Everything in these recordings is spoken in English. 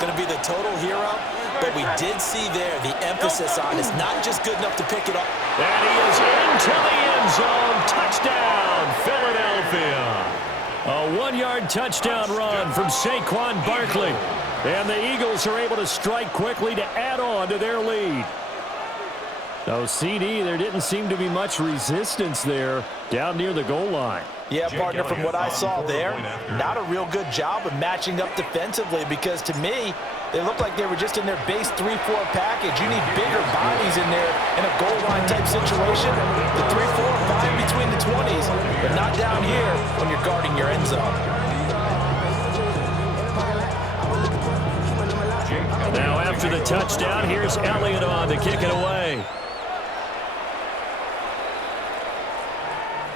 going to be the total hero, but we did see there the emphasis on it's not just good enough to pick it up. And he is into the end zone. Touchdown, Philadelphia. A 1-yard touchdown run from Saquon Barkley. And the Eagles are able to strike quickly to add on to their lead. So, CD, there didn't seem to be much resistance there down near the goal line. Yeah, partner, from what I saw there, not a real good job of matching up defensively because, to me, they looked like they were just in their base 3-4 package. You need bigger bodies in there in a goal line type situation. The 3-4, fine between the 20s, but not down here when you're guarding your end zone. Now after the touchdown, here's Elliott on to kick it away.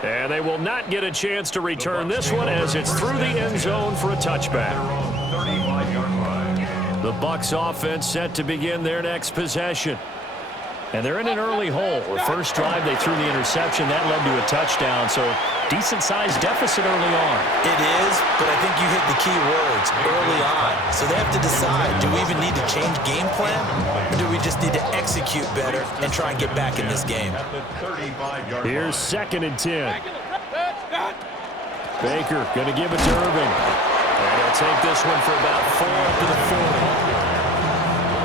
And they will not get a chance to return this one as it's through the end zone for a touchback. The Bucs offense set to begin their next possession. And they're in an early hole. The first drive, they threw the interception. That led to a touchdown, so decent-sized deficit early on. It is, but I think you hit the key words, early on. So they have to decide, do we even need to change game plan, or do we just need to execute better and try and get back in this game? Here's 2nd and 10. Baker going to give it to Irving. And he'll take this one for about 4 up to the 40.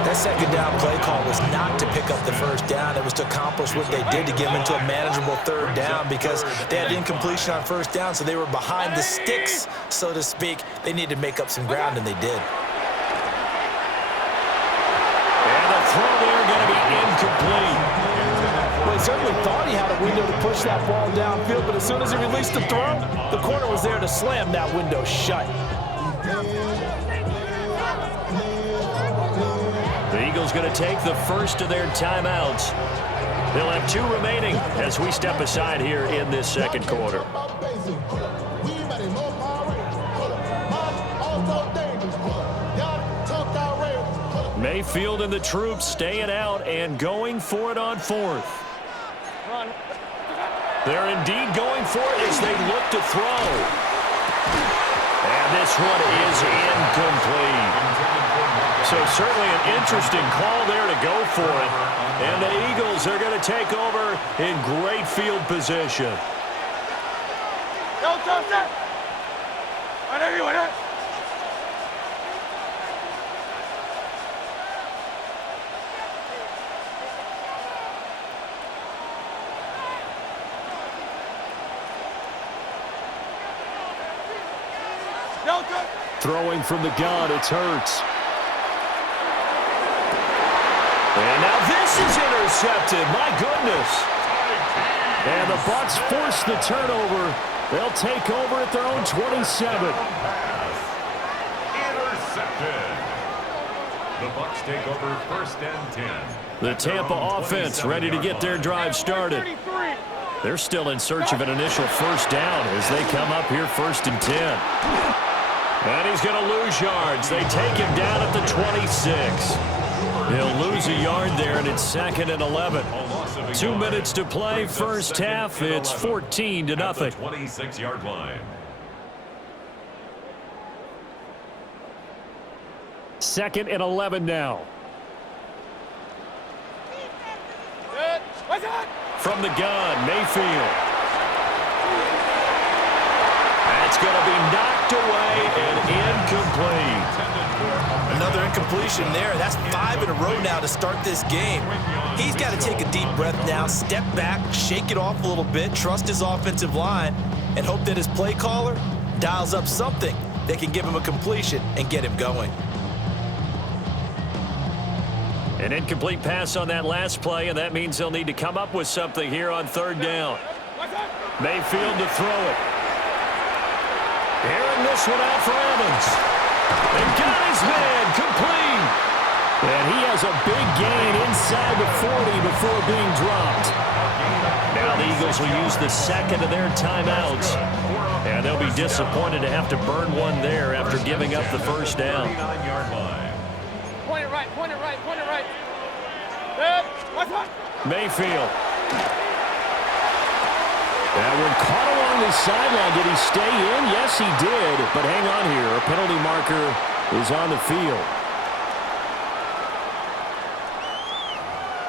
That second down play call was not to pick up the first down. It was to accomplish what they did to get them into a manageable 3rd down because they had incompletion on 1st down, so they were behind the sticks, so to speak. They needed to make up some ground, and they did. And the throw there going to be incomplete. Well, he certainly thought he had a window to push that ball downfield, but as soon as he released the throw, the corner was there to slam that window shut. The Eagles going to take the first of their timeouts. They'll have 2 remaining as we step aside here in this second quarter. Mayfield and the troops staying out and going for it on 4th. They're indeed going for it as they look to throw. And this one is incomplete. So certainly an interesting call there to go for it. And the Eagles are going to take over in great field position. Throwing from the gun, it's Hurts. And now this is intercepted. My goodness. And the Bucs force the turnover. They'll take over at their own 27. Intercepted. The Bucs take over 1st and 10. The Tampa offense ready to get their drive started. They're still in search of an initial 1st down as they come up here 1st and 10. And he's going to lose yards. They take him down at the 26. He'll lose a yard there, and it's 2nd and 11. 2 minutes to play, first half. It's 14-0. 26-yard line. 2nd and 11 now. From the gun, Mayfield. That's going to be knocked away and incomplete. Another incompletion there. That's 5 in a row now to start this game. He's got to take a deep breath now, step back, shake it off a little bit, trust his offensive line, and hope that his play caller dials up something that can give him a completion and get him going. An incomplete pass on that last play, and that means they'll need to come up with something here on 3rd down. Mayfield to throw it. Airing this one out for Evans. And got his man complete. And he has a big gain inside the 40 before being dropped. Now the Eagles will use the 2nd of their timeouts. And they'll be disappointed to have to burn one there after giving up the 1st down. Point it right, point it right, point it right. Mayfield. And when caught along the sideline, did he stay in? Yes, he did. But hang on here. A penalty marker is on the field.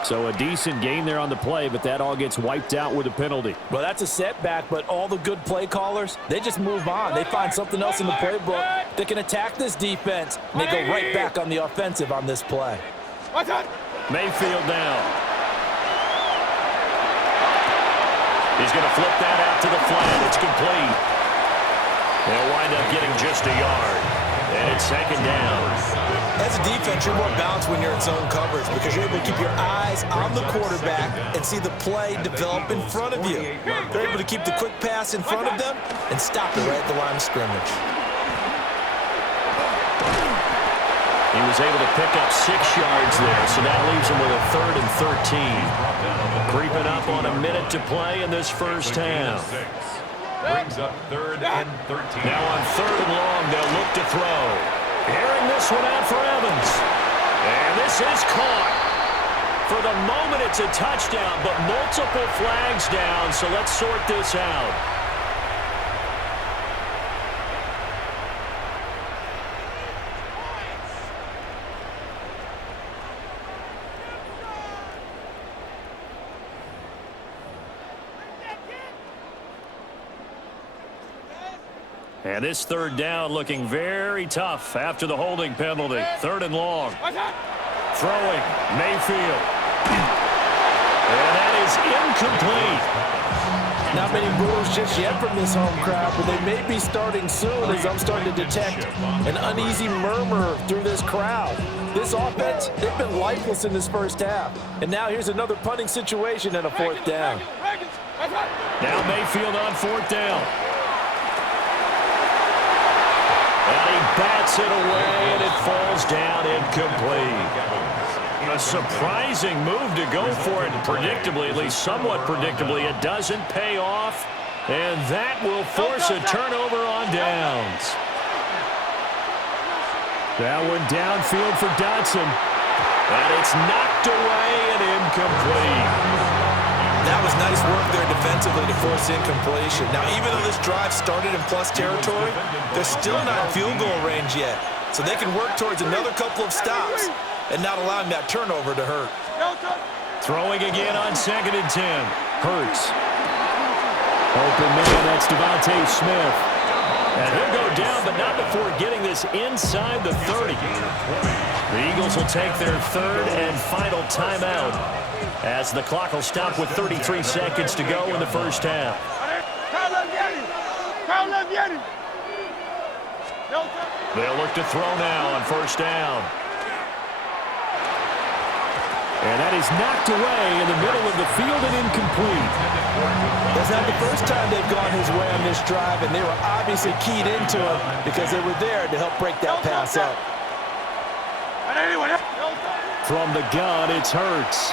So a decent gain there on the play, but that all gets wiped out with a penalty. Well, that's a setback, but all the good play callers, they just move on. They find something else in the playbook that can attack this defense, and they go right back on the offensive on this play. Mayfield down. He's going to flip that out to the flat. It's complete. They'll wind up getting just a yard. And it's second down. As a defense, you're more balanced when you're in zone coverage because you're able to keep your eyes on the quarterback and see the play develop in front of you. They're able to keep the quick pass in front of them and stop it right at the line of scrimmage. He was able to pick up 6 yards there, so that leaves him with a 3rd and 13. Creeping up on a minute to play in this first half. Brings up 3rd and 13. Now on 3rd and long, they'll look to throw. Airing this one out for Evans. And this is caught. For the moment, it's a touchdown, but multiple flags down, so let's sort this out. And this 3rd down looking very tough after the holding penalty. 3rd and long. Throwing. Mayfield. And that is incomplete. Not many moves just yet from this home crowd, but they may be starting soon as I'm starting to detect an uneasy murmur through this crowd. This offense, they've been lifeless in this first half. And now here's another punting situation and a 4th down. Now Mayfield on 4th down. And he bats it away, and it falls down incomplete. A surprising move to go for it, and predictably, at least somewhat predictably, it doesn't pay off, and that will force a turnover on downs. That one downfield for Dotson, and it's knocked away and incomplete. That was nice work there defensively to force incompletion. Now, even though this drive started in plus territory, they're still not in field goal range yet. So they can work towards another couple of stops and not allowing that turnover to hurt. Throwing again on 2nd and 10. Hurts. Open man, that's Devontae Smith. And he'll go down, but not before getting this inside the 30. The Eagles will take their 3rd and final timeout, as the clock will stop with 33 seconds to go in the first half. They'll look to throw now on 1st down. And that is knocked away in the middle of the field and incomplete. That's not the first time they've gone his way on this drive, and they were obviously keyed into it because they were there to help break that pass up. From the gun, it's Hurts.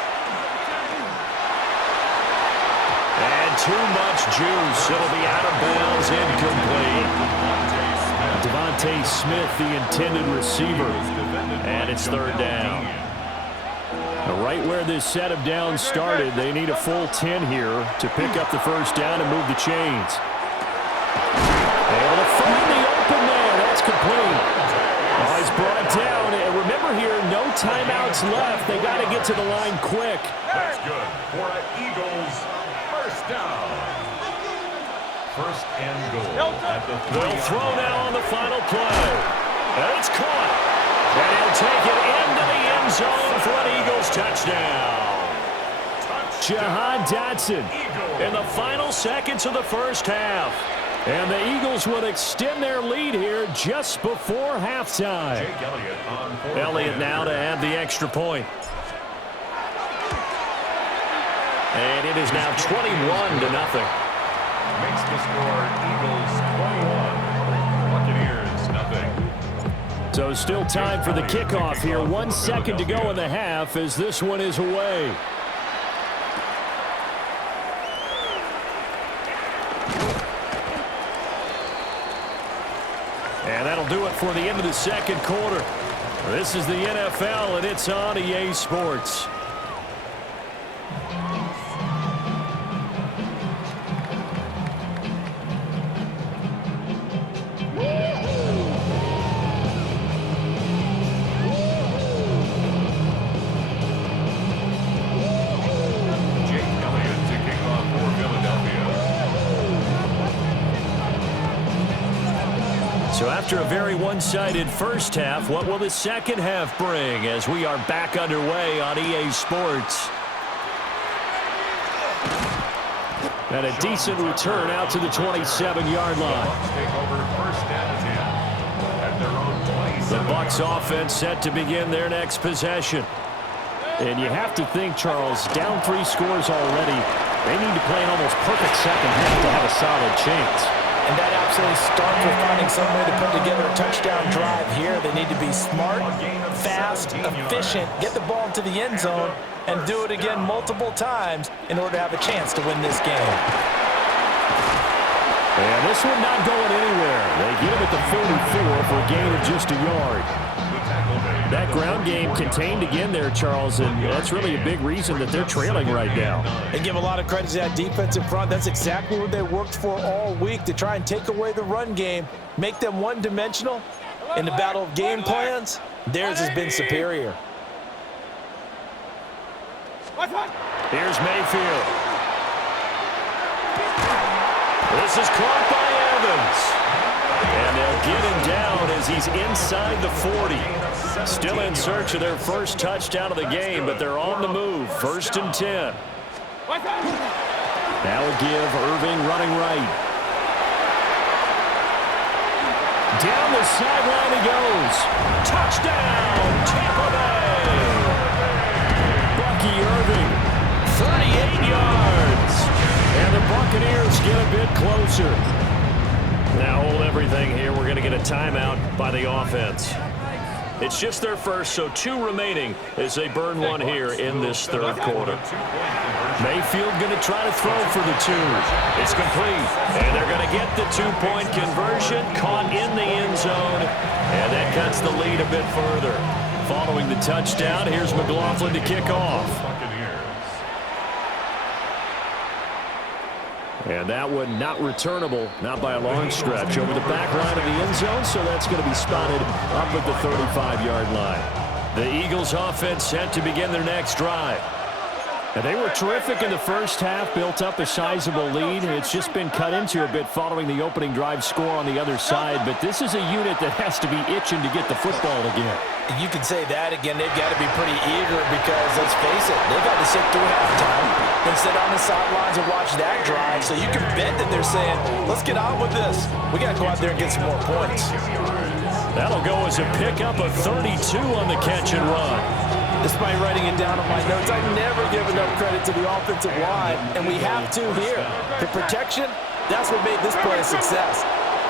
And too much juice. It'll be out of bounds, incomplete. Devontae Smith, the intended receiver. And it's 3rd down. Right where this set of downs started, they need a full 10 here to pick up the 1st down and move the chains. Able to find the open man. That's complete. Oh, he's brought down. And remember here, no timeouts left. They got to get to the line quick. That's good for an Eagles 1st down. 1st and goal at the 3. They'll throw now on the final play. And it's caught. And he'll take it into the end zone for an Eagles touchdown. Jahan Dotson in the final seconds of the first half. And the Eagles will extend their lead here just before halftime. Elliott now to add the extra point. And it is now 21-0. Makes the score Eagles 21, Buccaneers nothing. So still time for the kickoff here. 1 second to go in the half as this one is away. And that'll do it for the end of the second quarter. This is the NFL, and it's on EA Sports. after a very one-sided first half, what will the second half bring as we are back underway on EA Sports? And a decent return out to the 27-yard line. The Bucs offense set to begin their next possession. And you have to think, Charles, down 3 scores already. They need to play an almost perfect second half to have a solid chance. And that absolutely starts with finding some way to put together a touchdown drive here. They need to be smart, fast, efficient, get the ball into the end zone, and do it again multiple times in order to have a chance to win this game. And this one not going anywhere. They get him at the 44 for a gain of just a yard. That ground game contained again there, Charles, and that's really a big reason that they're trailing right now. They give a lot of credit to that defensive front. That's exactly what they worked for all week, to try and take away the run game, make them one-dimensional. In the battle of game plans, theirs has been superior. Here's Mayfield. This is caught by Evans. And they'll get him down as he's inside the 40. Still in search of their first touchdown of the game, but they're on the move. 1st and 10. Now will give Irving running right. Down the sideline he goes. Touchdown, Tampa Bay. Bucky Irving, 38 yards. And the Buccaneers get a bit closer. Now hold everything here. We're going to get a timeout by the offense. It's just their first, so 2 remaining as they burn one here in this third quarter. Mayfield going to try to throw for the 2. It's complete. And they're going to get the 2-point conversion, caught in the end zone. And that cuts the lead a bit further. Following the touchdown, here's McLaughlin to kick off. And that one not returnable, not by a long stretch, over the back line of the end zone, so that's going to be spotted up at the 35-yard line. The Eagles offense set to begin their next drive. And they were terrific in the first half, built up a sizable lead. It's just been cut into a bit following the opening drive score on the other side, but this is a unit that has to be itching to get the football again. You can say that again. They've got to be pretty eager because, let's face it, they've got to sit through halftime and sit on the sidelines and watch that drive. So you can bet that they're saying, let's get on with this. We got to go out there and get some more points. That'll go as a pickup of 32 on the catch and run. Despite writing it down on my notes, I never give enough credit to the offensive line, and we have to here. The protection, that's what made this play a success.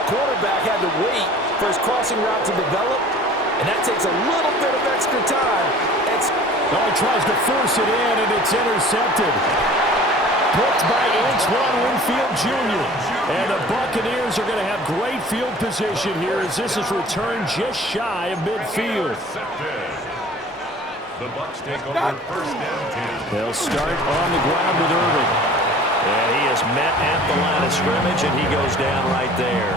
Quarterback had to wait for his crossing route to develop, and that takes a little bit of extra time. He tries to force it in, and it's intercepted. Picked by Antoine Winfield Jr. And the Buccaneers are going to have great field position here as this is returned just shy of midfield. The Bucs take over 1st and 10. They'll start on the ground with Irving. And he is met at the line of scrimmage, and he goes down right there.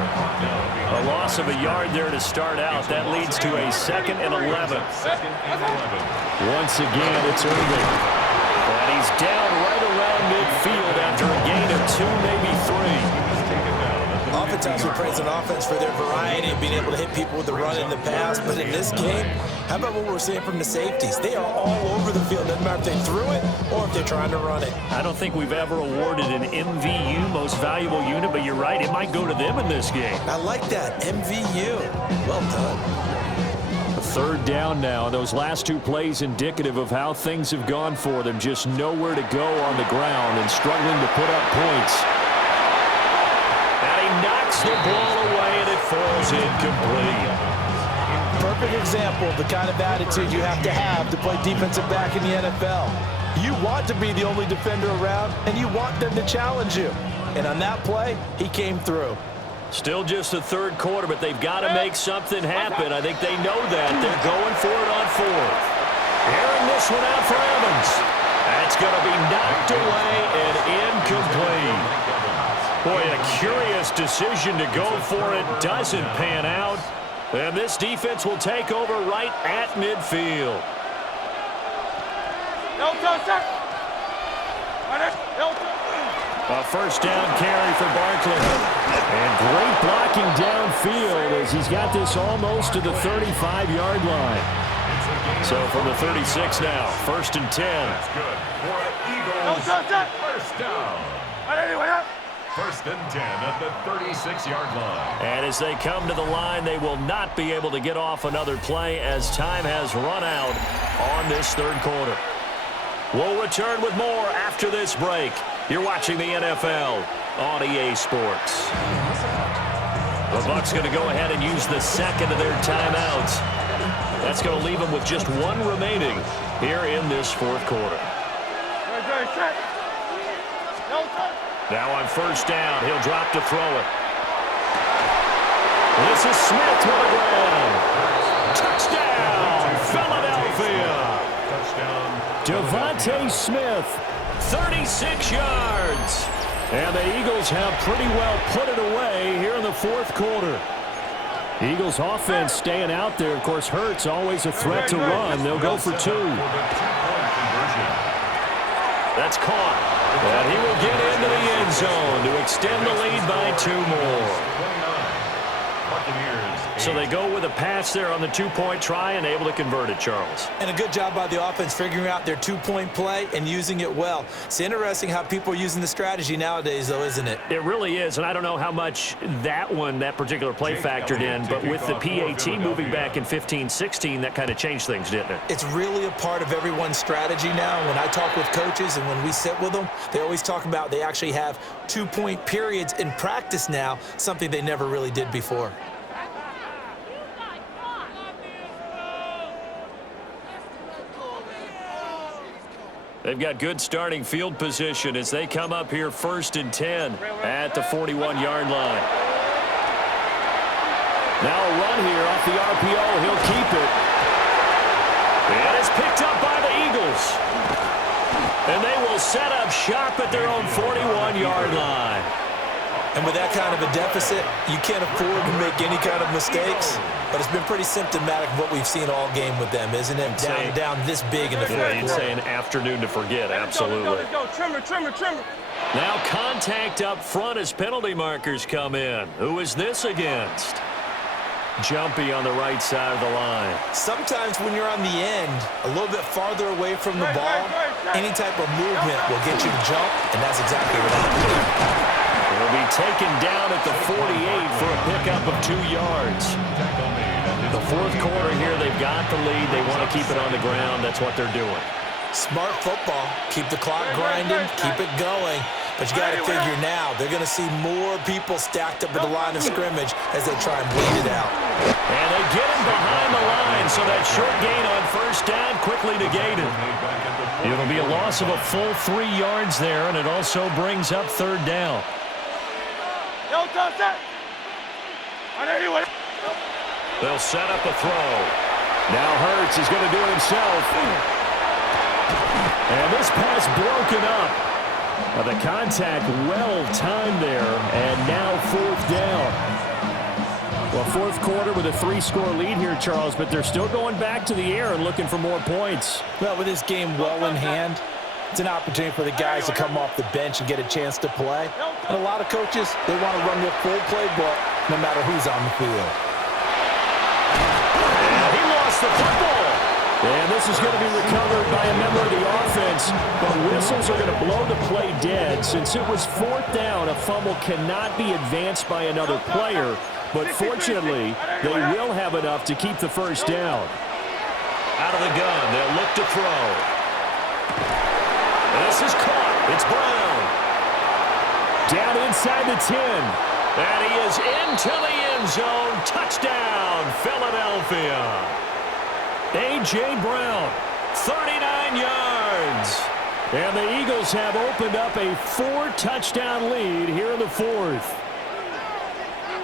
A loss of a yard there to start out. That leads to a 2nd and 11. Once again, it's Irving. And he's down right around midfield after a gain of 2, maybe 3. Oftentimes we praise an offense for their variety and being able to hit people with the run in the pass, but in this game, how about what we're seeing from the safeties? They are all over the field. Doesn't matter if they threw it or if they're trying to run it. I don't think we've ever awarded an MVU, most valuable unit, but you're right, it might go to them in this game. I like that, MVU. Well done. A 3rd down now. Those last 2 plays indicative of how things have gone for them. Just nowhere to go on the ground and struggling to put up points. And he knocks the ball away, and it falls incomplete. Perfect example of the kind of attitude you have to play defensive back in the NFL. You want to be the only defender around, and you want them to challenge you. And on that play, he came through. Still just the 3rd quarter, but they've got to make something happen. I think they know that. They're going for it on 4th. Airing this one out for Evans. That's going to be knocked away and incomplete. Boy, a curious decision to go for it. Doesn't pan out. And this defense will take over right at midfield. A first down carry for Barkley. And great blocking downfield as he's got this almost to the 35-yard line. So from the 36 now, 1st and 10. That's good. For the Eagles, first down. 1st and 10 at the 36-yard line. And as they come to the line, they will not be able to get off another play as time has run out on this 3rd quarter. We'll return with more after this break. You're watching the NFL on EA Sports. The Bucs going to go ahead and use the second of their timeouts. That's going to leave them with just one remaining here in this 4th quarter. Now on 1st down, he'll drop to throw it. This is Smith with a grab. Touchdown, Philadelphia. Touchdown. Devontae Smith, 36 yards. And the Eagles have pretty well put it away here in the 4th quarter. Eagles offense staying out there. Of course, Hurts always a threat to run. They'll go for 2. That's caught. And he will get into the end zone to extend the lead by 2 more. So they go with a pass there on the 2-point try and able to convert it, Charles. And a good job by the offense figuring out their 2-point play and using it well. It's interesting how people are using the strategy nowadays, though, isn't it? It really is, and I don't know how much that particular play factored in, but with the PAT moving back in 15-16, that kind of changed things, didn't it? It's really a part of everyone's strategy now. When I talk with coaches and when we sit with them, they always talk about they actually have 2-point periods in practice now, something they never really did before. They've got good starting field position as they come up here 1st and 10 at the 41-yard line. Now a run here off the RPO. He'll keep it. And it's picked up by the Eagles. And they will set up shop at their own 41-yard line. And with that kind of a deficit, you can't afford to make any kind of mistakes. But it's been pretty symptomatic of what we've seen all game with them, isn't it? Down this big in the 4th quarter. You'd say an afternoon to forget, absolutely. Let's go. Trimmer. Now contact up front as penalty markers come in. Who is this against? Jumpy on the right side of the line. Sometimes when you're on the end, a little bit farther away from the ball, any type of movement will get you to jump, and that's exactly what happened there. Will be taken down at the 48 for a pickup of 2 yards. The 4th quarter here, they've got the lead. They want to keep it on the ground. That's what they're doing. Smart football. Keep the clock grinding, keep it going. But you got to figure now, they're going to see more people stacked up at the line of scrimmage as they try and bleed it out. And they get him behind the line, so that short gain on 1st down quickly negated. It'll be a loss of a full 3 yards there, and it also brings up 3rd down. They'll set up a throw. Now Hurts is going to do it himself. And this pass broken up. The contact well timed there, and now 4th down. Well, 4th quarter with a 3-score lead here, Charles, but they're still going back to the air and looking for more points. Well, with this game well in hand, it's an opportunity for the guys to come off the bench and get a chance to play. And a lot of coaches, they want to run their full playbook no matter who's on the field. And he lost the football. And this is going to be recovered by a member of the offense. But whistles are going to blow the play dead. Since it was 4th down, a fumble cannot be advanced by another player. But fortunately, they will have enough to keep the 1st down. Out of the gun, they'll look to throw. This is caught. It's Brown. Down inside the 10. And he is into the end zone. Touchdown, Philadelphia. A.J. Brown, 39 yards. And the Eagles have opened up a 4-touchdown lead here in the 4th.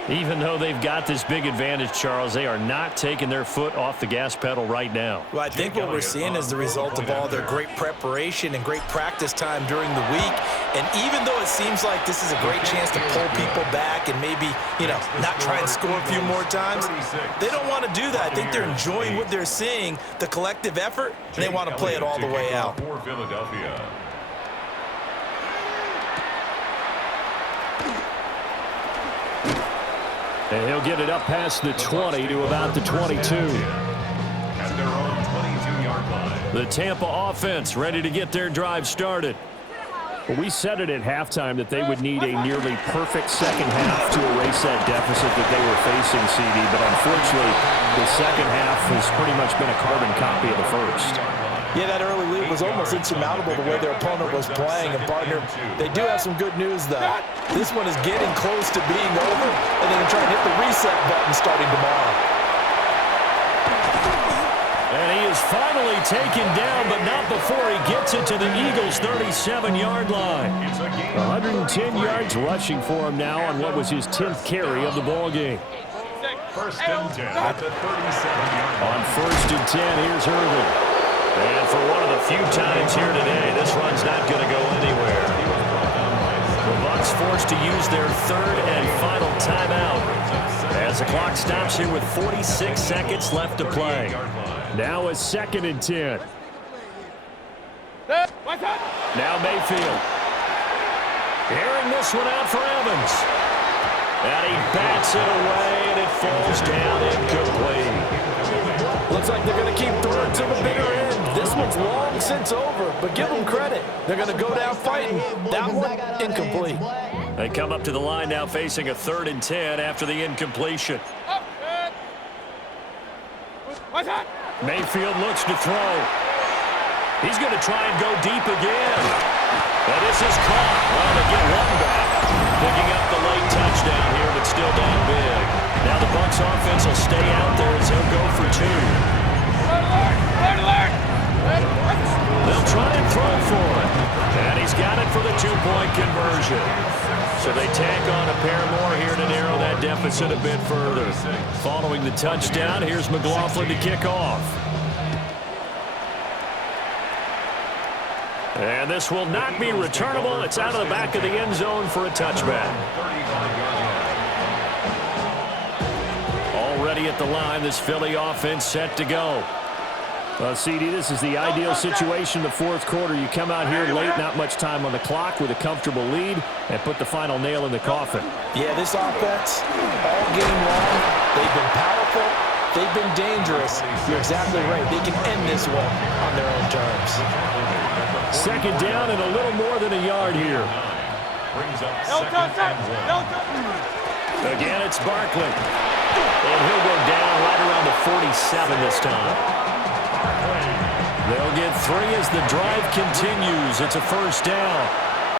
Even though they've got this big advantage, Charles, they are not taking their foot off the gas pedal right now. Well, I think what we're seeing is the result of all their great preparation and great practice time during the week. And even though it seems like this is a great chance to pull people back and maybe, not try and score a few more times, they don't want to do that. I think they're enjoying what they're seeing, the collective effort, and they want to play it all the way out. And he'll get it up past the 20 to about the 22. At their own 22-yard line. The Tampa offense ready to get their drive started. Well, we said it at halftime that they would need a nearly perfect second half to erase that deficit that they were facing, CD. But unfortunately, the second half has pretty much been a carbon copy of the first. Yeah, that early lead was almost insurmountable the way their opponent was playing. And, partner, they do have some good news, though. This one is getting close to being over, and they're going to try and hit the reset button starting tomorrow. And he is finally taken down, but not before he gets it to the Eagles' 37-yard line. 110 yards rushing for him now on what was his 10th carry of the ball game. First and 10 at the 37-yard line. On first and 10, here's Irvin. And for one of the few times here today, this run's not going to go anywhere. The Bucs forced to use their third and final timeout as the clock stops here with 46 seconds left to play. Now a second and 10. Now Mayfield. Airing this one out for Evans. And he bats it away, and it falls down incomplete. Looks like they're going to keep throwing to the bitter end. This one's long since over, but give them credit. They're going to go down fighting. That one, incomplete. They come up to the line now facing a 3rd and 10 after the incompletion. Mayfield looks to throw. He's going to try and go deep again. And this is caught. Well, they get one back. Picking up the late touchdown here, but still down big. Now the Bucs offense will stay out there as he'll go for 2. They'll try and throw for it. And he's got it for the 2-point conversion. So they tack on a pair more here to narrow that deficit a bit further. Following the touchdown, here's McLaughlin to kick off. And this will not be returnable. It's out of the back of the end zone for a touchback. Already at the line, this Philly offense set to go. Well, CD, this is the ideal situation in the fourth quarter. You come out here late, not much time on the clock with a comfortable lead, and put the final nail in the coffin. Yeah, this offense, all game long, they've been powerful, they've been dangerous. You're exactly right. They can end this one on their own terms. Second down and a little more than a yard here. Again, it's Barkley. And he'll go down right around the 47 this time. They'll get 3 as the drive continues. It's a first down.